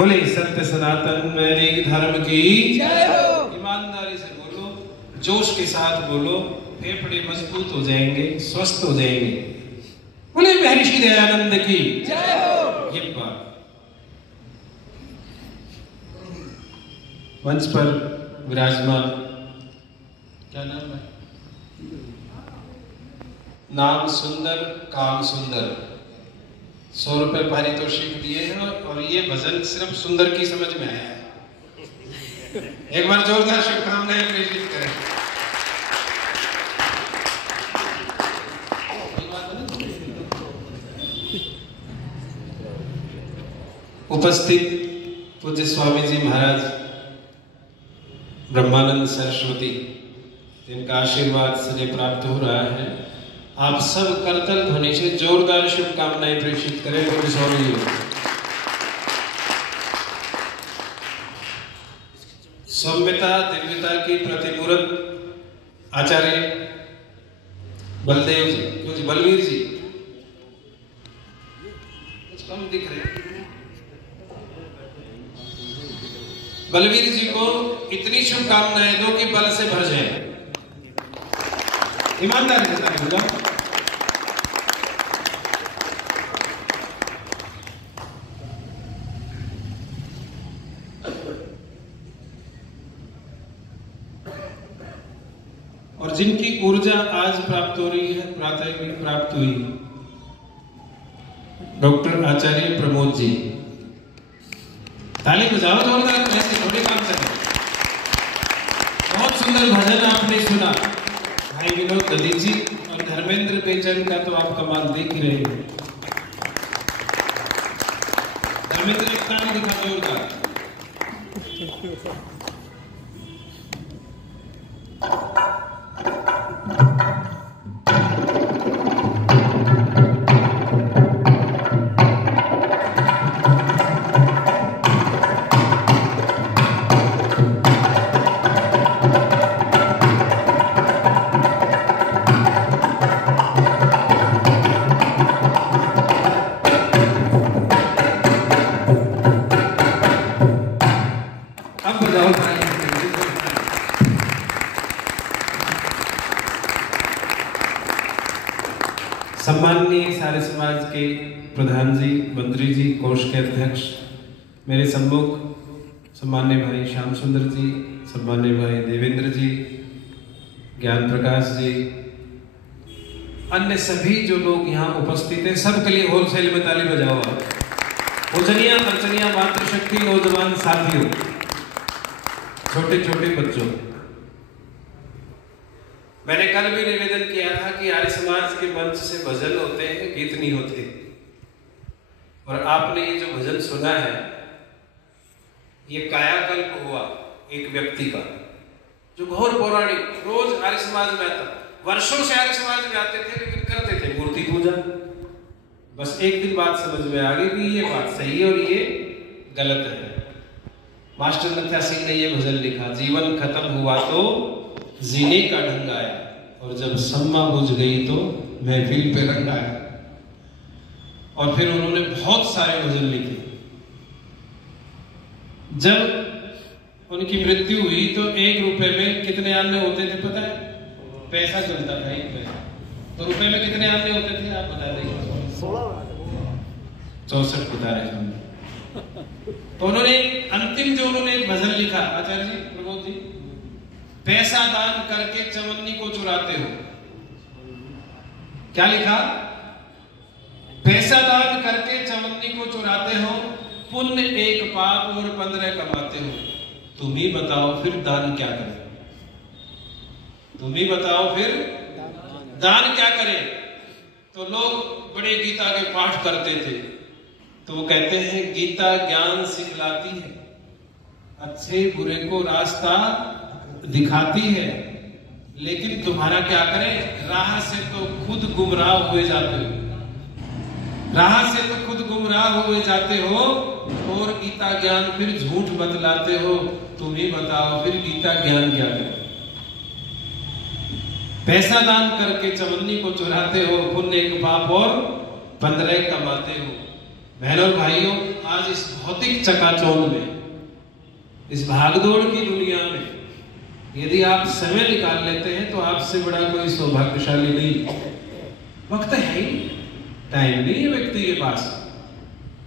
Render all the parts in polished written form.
बोले सत्य सनातन वैदिक धर्म की जय हो। ईमानदारी से बोलो, जोश के साथ बोलो, फेफड़े मजबूत हो जाएंगे, स्वस्थ हो जाएंगे। बोले महर्षि दयानंद की जय हो। ये बात मंच पर विराजमान, क्या नाम है? नाम सुंदर काम सुंदर, 100 रुपए पारितोषिक दिए हैं और ये भजन सिर्फ सुंदर की समझ में आया है। एक बार जोरदार शुभकामनाएं प्रेषित करें। उपस्थित पूज्य स्वामी जी महाराज ब्रह्मानंद सरस्वती, जिनका आशीर्वाद से प्राप्त हो रहा है, आप सब करतल ध्वनि से जोरदार शुभकामनाएं प्रेषित करें। पूज्य स्वामी जी, सौम्यता दिव्यता की प्रतिमूर्त आचार्य बलदेव जी, क्यों जी, बलवीर जी कुछ कम दिख रहे हैं। बलवीर जी को इतनी शुभकामनाएं दो कि बल से भर जाए। ईमानदारी से बोलो। और जिनकी ऊर्जा आज प्राप्त हो रही है, प्रातः में प्राप्त हुई, डॉक्टर आचार्य प्रमोद जी, ताली बजाओ जोरदार, ऐसे थोड़े काम करें। बहुत सुंदर भजन आपने सुना भाई विनोद दधी जी और धर्मेंद्र बेचन का, तो आप कमाल देख ही रहे हैं। धर्मेंद्र एक ताली दिखा जोरदार। सम्माननीय सारे समाज के प्रधान जी, मंत्री जी, कोष के अध्यक्ष, मेरे सम्मुख सम्मान्य भाई श्याम सुंदर जी, सम्मान्य भाई देवेंद्र जी, ज्ञान प्रकाश जी, अन्य सभी जो लोग यहाँ उपस्थित हैं, सबके लिए होलसेल में ताली बजाओ। पूजनीय अर्चनीय मातृशक्ति नौजवान साथियों, छोटे छोटे बच्चों, मैंने कल भी निवेदन किया था कि आर्य समाज के मंच से भजन होते हैं, गीत नहीं होते। और आपने ये जो भजन सुना है, ये कायाकल्प हुआ एक व्यक्ति का, जो घोर पौराणिक, रोज आर्य समाज में आता, वर्षों से आर्य समाज में आते थे, लेकिन करते थे मूर्ति पूजा। बस एक दिन बात समझ में आ गई कि ये बात सही है और ये गलत है। मास्टर नथ्या सिंह ने ये भजन लिखा, जीवन खत्म हुआ तो जीने का ढंग आया, और जब सम्मा बुझ गई तो महफिल पे रंग आया। और फिर उन्होंने बहुत सारे भजन लिखे। जब उनकी मृत्यु हुई तो 1 रुपए में कितने आने होते थे पता है? पैसा चलता था 1 पैसा, तो रुपए में कितने आने होते थे आप बता देंगे? 64 बता रहे। तो उन्होंने अंतिम जो उन्होंने एक भजन लिखा, आचार्य जी प्रमोद जी, पैसा दान करके चवन्नी को चुराते हो। क्या लिखा? पैसा दान करके चवन्नी को चुराते हो, पुण्य 1 पाप और 15 कमाते हो। तुम ही बताओ फिर दान क्या करें? तुम ही बताओ फिर दान क्या करें? तो लोग बड़े गीता के पाठ करते थे, तो वो कहते हैं गीता ज्ञान सिखलाती है, अच्छे बुरे को रास्ता दिखाती है, लेकिन तुम्हारा क्या करें? राह से तो खुद गुमराह हुए जाते हो, राह से तो खुद गुमराह हुए जाते हो, और गीता ज्ञान फिर झूठ बतलाते हो। तुम ही बताओ फिर गीता ज्ञान क्या करें? पैसा दान करके चवन्नी को चुराते हो, पुण्य 1 पाप और 15 कमाते हो। बहनों और भाइयों, आज इस भौतिक चकाचौंध में, इस भागदौड़ की दुनिया में यदि आप समय निकाल लेते हैं तो आपसे बड़ा कोई सौभाग्यशाली नहीं। वक्त है ही, टाइम नहीं है व्यक्ति के पास।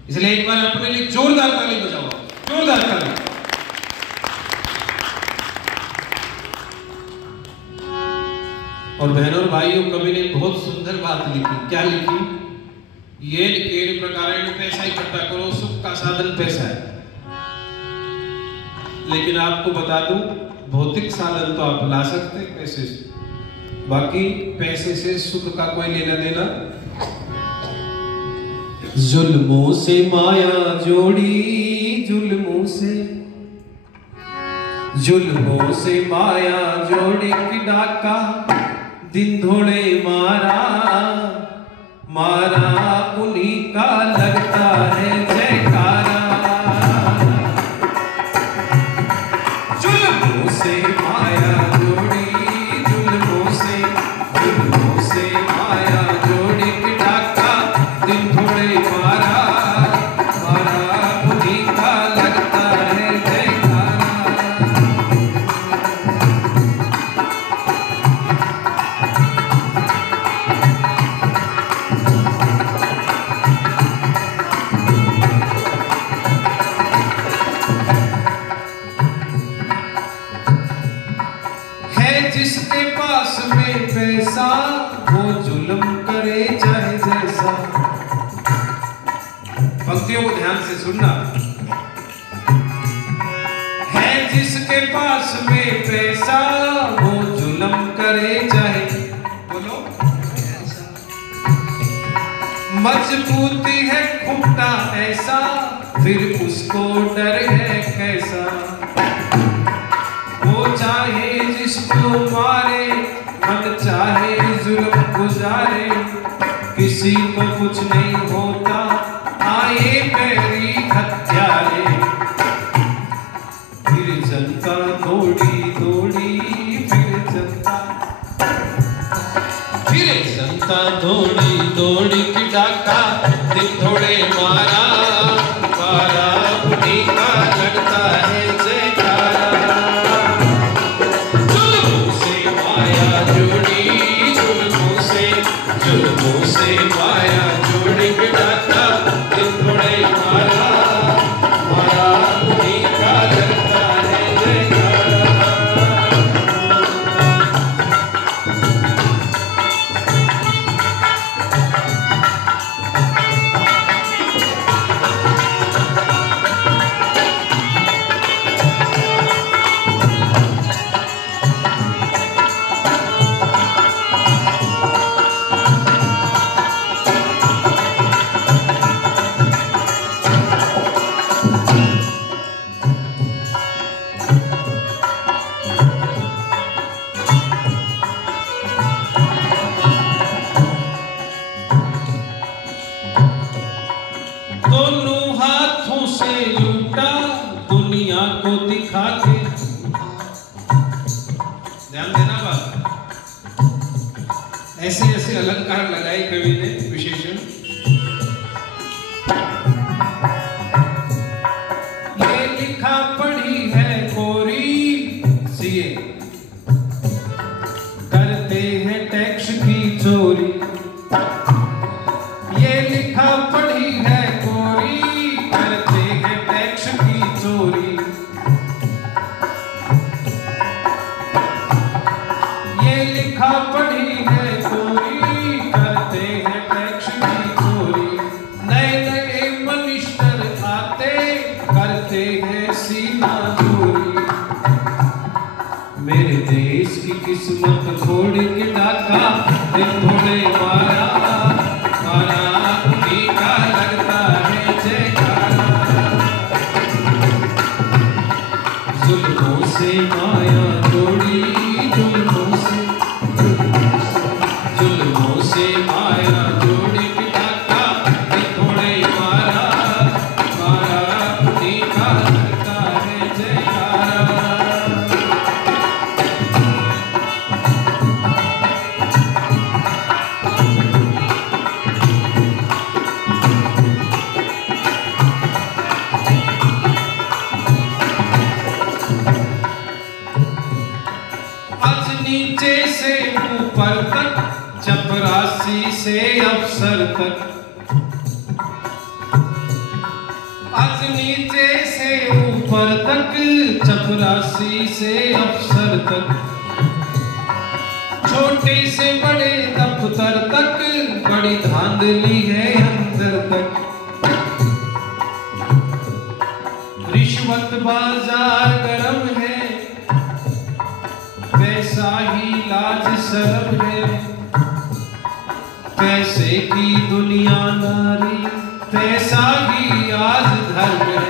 इसलिए एक बार अपने लिए जोरदार ताली बजाओ, जोरदार ताली। और बहनों और भाइयों, कवि ने बहुत सुंदर बात लिखी। क्या लिखी? ये केन प्रकारेण पैसा इकट्ठा करो, सुख का साधन पैसा है। लेकिन आपको बता दूं, भौतिक साधन तो आप ला सकते हैं पैसे से, बाकी पैसे से सुख का कोई लेना देना। जुल्मों से माया जोड़ी, जुल्मों से माया जोड़ी की डाका, दिन धोड़े मारा मारा उन्हीं का लगता है जयकारा। जुल्मों से माया जोड़ी, जुल्मों से माया जोड़ी की डाका, दिन धोड़े मारा मारा उन्हीं का लगता है जयकारा। जिसके पास में पैसा वो जुल्म करे चाहे जैसा। पंक्तियों को ध्यान से सुनना है। जिसके पास में पैसा वो जुल्म करे चाहे, बोलो, मजबूती है खुटा ऐसा, फिर उसको डर है कैसा। वो चाहे जिसको मारे, मन चाहे जुल्म गुजारे, किसी को कुछ नहीं होता आए पैरी हत्यारे। फिर जनता दौड़ी दौड़ी, फिर जनता दौड़ी दौड़ी की डाका, दिन थोड़े मारा मारा उन्हीं का लगता है जयकारा। जुल्मों से माया जोड़ी के डाका, दिन थोड़े मारा मारा उन्हीं का लगता है जयकारा। दोनों हाथों से लूटा दुनिया को दिखा के, ध्यान देना बात, ऐसे ऐसे अलंकार लगाए कवि ने विशेषण। ये लिखा पढ़ी है कोरी सीए, करते हैं टैक्स की चोरी। ये लिखा पढ़ी है कोरी, करते हैं टैक्स की चोरी। ये लिखा पढ़ी है कोरी, करते हैं टैक्स की चोरी। नए नए मिनिस्टर आते, करते हैं सीना चोरी। मेरे देश की किस्मत छोड़ के डाका, दिन थोड़े मारा मारा उन्हीं का लगता है जयकारा। जुल्मों से माया जोड़ी, जुल्मों से माया जोड़ी की डाका, दिन थोड़े मारा मारा उन्हीं का लगता है जयकारा। चपरासी से अफसर तक, आज नीचे से ऊपर तक, चपरासी से अफसर तक, छोटे से बड़े दफ्तर तक, बड़ी धांधली है अंदर तक। रिश्वत बाजार गरम है, वैसा ही लाज शर्म है, पैसे की दुनिया नारी, तैसा ही आज धर्म है।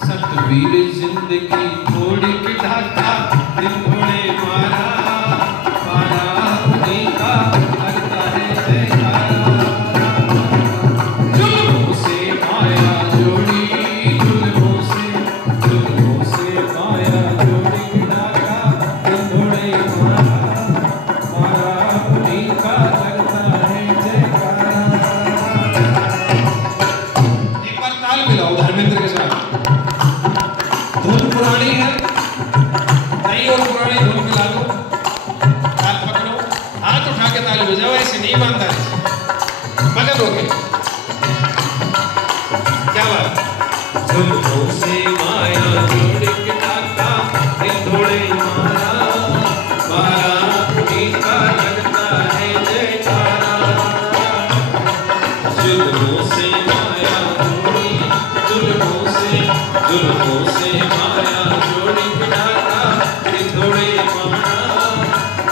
सतवीर जिंदगी थोड़ी की ढाका, दिन घोड़े मारा मारा उन्हीं का लगता है जयकारा। जुल्मों से माया जोड़ी, जुल्मों से माया जोड़ी की ढाका, दिन घोड़े मारा मारा उन्हीं का लगता है जयकारा। एक बार ताल मिलाओ धर्मेंद्र के साथ। धुन पुरानी है, नई और पुरानी धुन मिला दो, ताल पकड़ो, हाथ उठा के ताली बजाओ, ऐसे नहीं मानता है, मगन हो गए। क्या बात? जुल्मों से माया जोड़ी के ढाका, दिल थोड़े मारा मारा उन्हीं का लगता है जयकारा। जुल्मों से माया जोड़ी, जुल्मों से माया जोड़ी के ढाका, दिल थोड़े मारा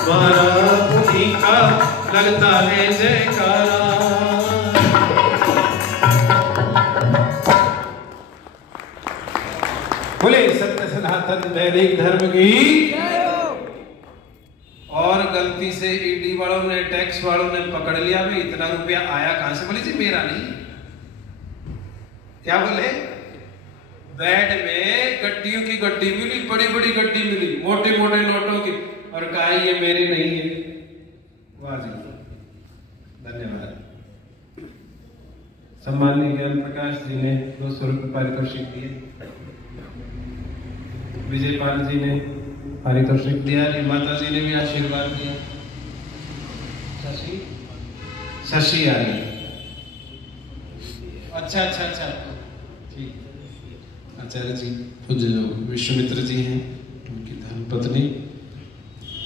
मारा उन्हीं का लगता है जयकारा। बोले सत्य सनातन वैदिक धर्म की। और गलती से ईडी वालों ने, टैक्स वालों ने पकड़ लिया, भाई इतना रुपया आया कहां से? बोले जी मेरा नहीं। क्या बोले? बेड में गड्डियों की गड्डी मिली, बड़ी बड़ी गड्डी मिली, मोटे मोटे नोटों की, और कहा ये मेरी नहीं है। वाह जी, धन्यवाद। सम्माननीय ज्ञान प्रकाश जी ने 200 रुपये पारितोषिक दिए, विजय पाल जी ने पारितोषिक दिया, माता जी ने भी आशीर्वाद दिया, शशि आ रही। अच्छा अच्छा अच्छा, ठीक। आचार्य जी पूज्य जो विश्वामित्र जी हैं, उनकी धर्मपत्नी,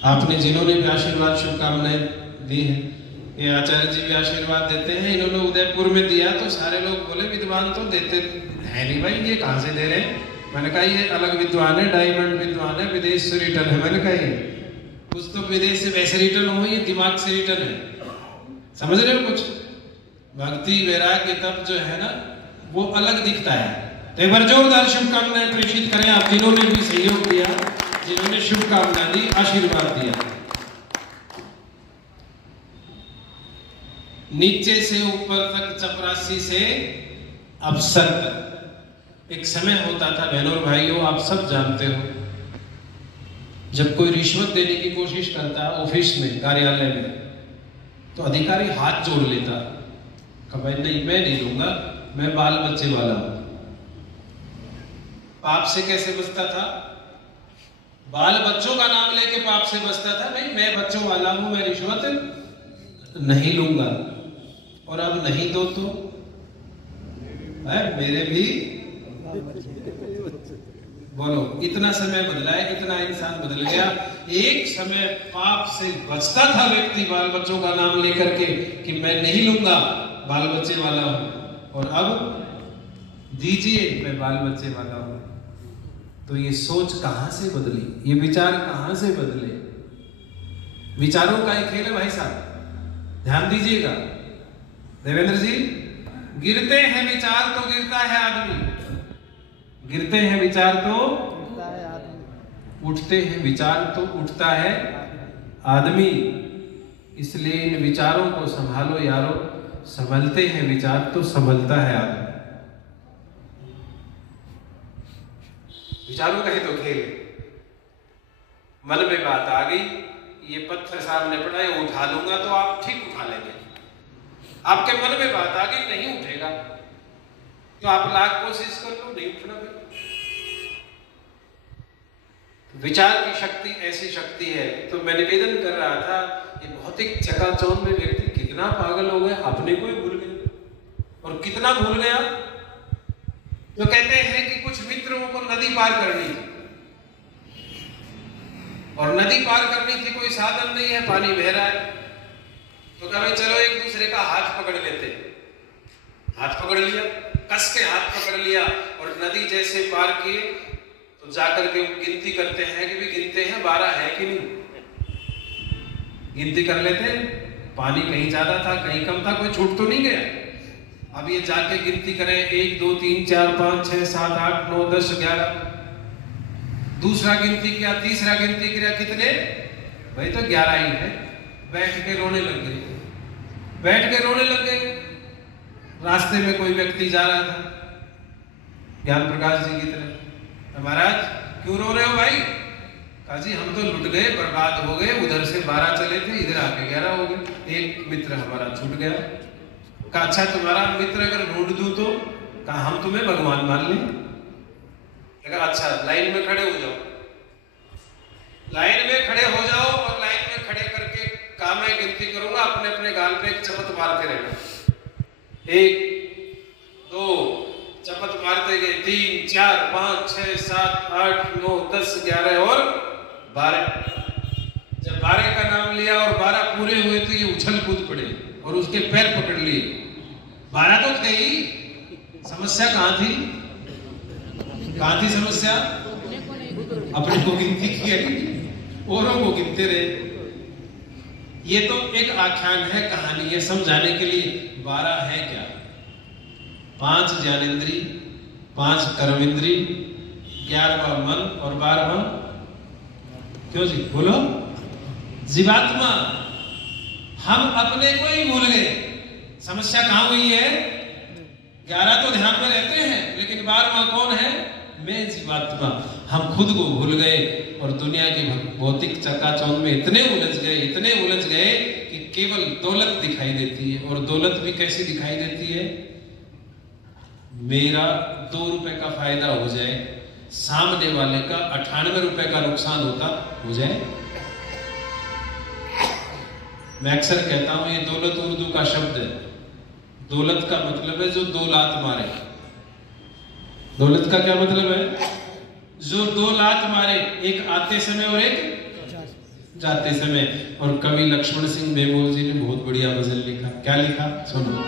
आपने जिन्होंने भी आशीर्वाद शुभकामनाएं दी हैं, ये आचार्य जी भी आशीर्वाद देते हैं। इन्होंने उदयपुर में दिया तो सारे लोग बोले विद्वान तो देते है नहीं भाई, ये कहां से दे रहे हैं? मैंने कहा ये अलग विद्वान है, डायमंड विद्वान है, विदेश से रिटर्न है। मैंने कहा ये कुछ तो विदेश से वैसे रिटर्न हो, ये दिमाग से रिटर्न है। समझ रहे हो? कुछ भक्ति वैराग्य तब जो है ना वो अलग दिखता है। तो एक बार जोरदार शुभकामनाएं प्रेषित करें आप जिन्होंने भी सहयोग दिया, जिन्होंने शुभकामना दी, आशीर्वाद दिया। नीचे से ऊपर तक, चपरासी से अफसर तक। एक समय होता था बहनों और भाइयों, आप सब जानते हो, जब कोई रिश्वत देने की कोशिश करता ऑफिस में, कार्यालय में, तो अधिकारी हाथ जोड़ लेता, भाई नहीं मैं नहीं दूंगा, मैं बाल बच्चे वाला हूं। पाप से कैसे बचता था? बाल बच्चों का नाम लेके पाप से बचता था। नहीं मैं बच्चों वाला हूं, मैं रिश्वत नहीं लूंगा। और अब नहीं दो तो मेरे भी बोलो, इतना समय बदला है, इतना इंसान बदल गया। एक समय पाप से बचता था व्यक्ति बाल बच्चों का नाम लेकर के कि मैं नहीं लूंगा, बाल बच्चे वाला हूं, और अब दीजिए मैं बाल बच्चे वाला हूं। तो ये सोच कहां से बदली, ये विचार कहां से बदले? विचारों का एक खेल है भाई साहब, ध्यान दीजिएगा। देवेंद्र जी, गिरते हैं विचार तो गिरता है आदमी, गिरते हैं विचार तो उठते हैं विचार तो उठता है आदमी। इसलिए इन विचारों को संभालो यारो, संभलते हैं विचार तो संभलता है आदमी। विचारों का ही तो खेल। मन में बात आ गई, ये पत्थर सामने पड़ा है, उठा लूंगा तो आप ठीक उठा लेंगे। आपके मन में बात आ गई नहीं उठेगा तो आप लाख कोशिश कर लो, नहीं उठना। विचार की शक्ति ऐसी शक्ति है। तो मैं निवेदन कर रहा था ये भौतिक चकाचौंध में व्यक्ति कितना पागल हो गया, अपने को ही भूल गया। और कितना भूल गया, तो कहते हैं कि कुछ मित्रों को नदी पार करनी थी, और नदी पार करनी थी, कोई साधन नहीं है, पानी बह रहा है, तो कहा भाई चलो एक दूसरे का हाथ पकड़ लेते। हाथ पकड़ लिया, कस के हाथ पकड़ लिया, और नदी जैसे पार किए तो जाकर के गिनती करते हैं कि भी गिनते हैं 12 है कि नहीं, गिनती कर लेते हैं। पानी कहीं ज्यादा था, कहीं कम था, कोई छूट तो नहीं गया। अब ये जाके गिनती करें 1 2 3 4 5 6 7 8 9 10 11। दूसरा गिनती किया, तीसरा गिनती किया, कितने भाई, तो 11 ही है। बैठ के रोने लग गए, बैठ के रोने लग गए। रास्ते में कोई व्यक्ति जा रहा था, ज्ञान प्रकाश जी की तरह, महाराज क्यों रो रहे हो भाई? कहा जी हम तो लुट गए, बर्बाद हो गए, उधर से 12 चले थे, इधर आके 11 हो गए, एक मित्र हमारा छूट गया। कहा अच्छा तुम्हारा मित्र अगर ढूंढ दूं तो? कहा हम तुम्हें भगवान मान लें। कहा अच्छा लाइन में खड़े हो जाओ, लाइन में खड़े हो जाओ, और लाइन में खड़े करके कहा मैं गिनती करूंगा, अपने अपने गाल पे एक चपत मारते रहना। 1 2 चपत मारते गए, 3 4 5 6 7 8 9 10 11 और 12। जब 12 का नाम लिया और 12 पूरे हुए तो ये उछल कूद पड़े और उसके पैर पकड़ लिए। 12 तो थे ही, समस्या कहां थी? कहां थी समस्या? अपने को गिनती किया, औरों को गिनते रहे। ये तो एक आख्यान है, कहानी है, समझाने के लिए। 12 है क्या? 5 ज्ञानेंद्री, 5 कर्मेंद्री, 11वां मन और 12वां क्यों जी बोलो? जीवात्मा। हम अपने को ही भूल गए। समस्या कहां हुई है? 11 तो ध्यान में रहते हैं, लेकिन 12वां कौन है? मैं जीवात्मा। हम खुद को भूल गए और दुनिया की भौतिक चकाचौंध में इतने उलझ गए कि केवल दौलत दिखाई देती है। और दौलत भी कैसी दिखाई देती है? मेरा 2 रुपए का फायदा हो जाए, सामने वाले का 98 रुपए का नुकसान हो जाए। मैं अक्सर कहता हूं ये दौलत उर्दू का शब्द है। दौलत का मतलब है जो 2 लात मारे। दौलत का क्या मतलब है? जो 2 लात मारे, एक आते समय और एक जाते समय। और कवि लक्ष्मण सिंह बेमोल जी ने बहुत बढ़िया गजल लिखा। क्या लिखा? सुनो।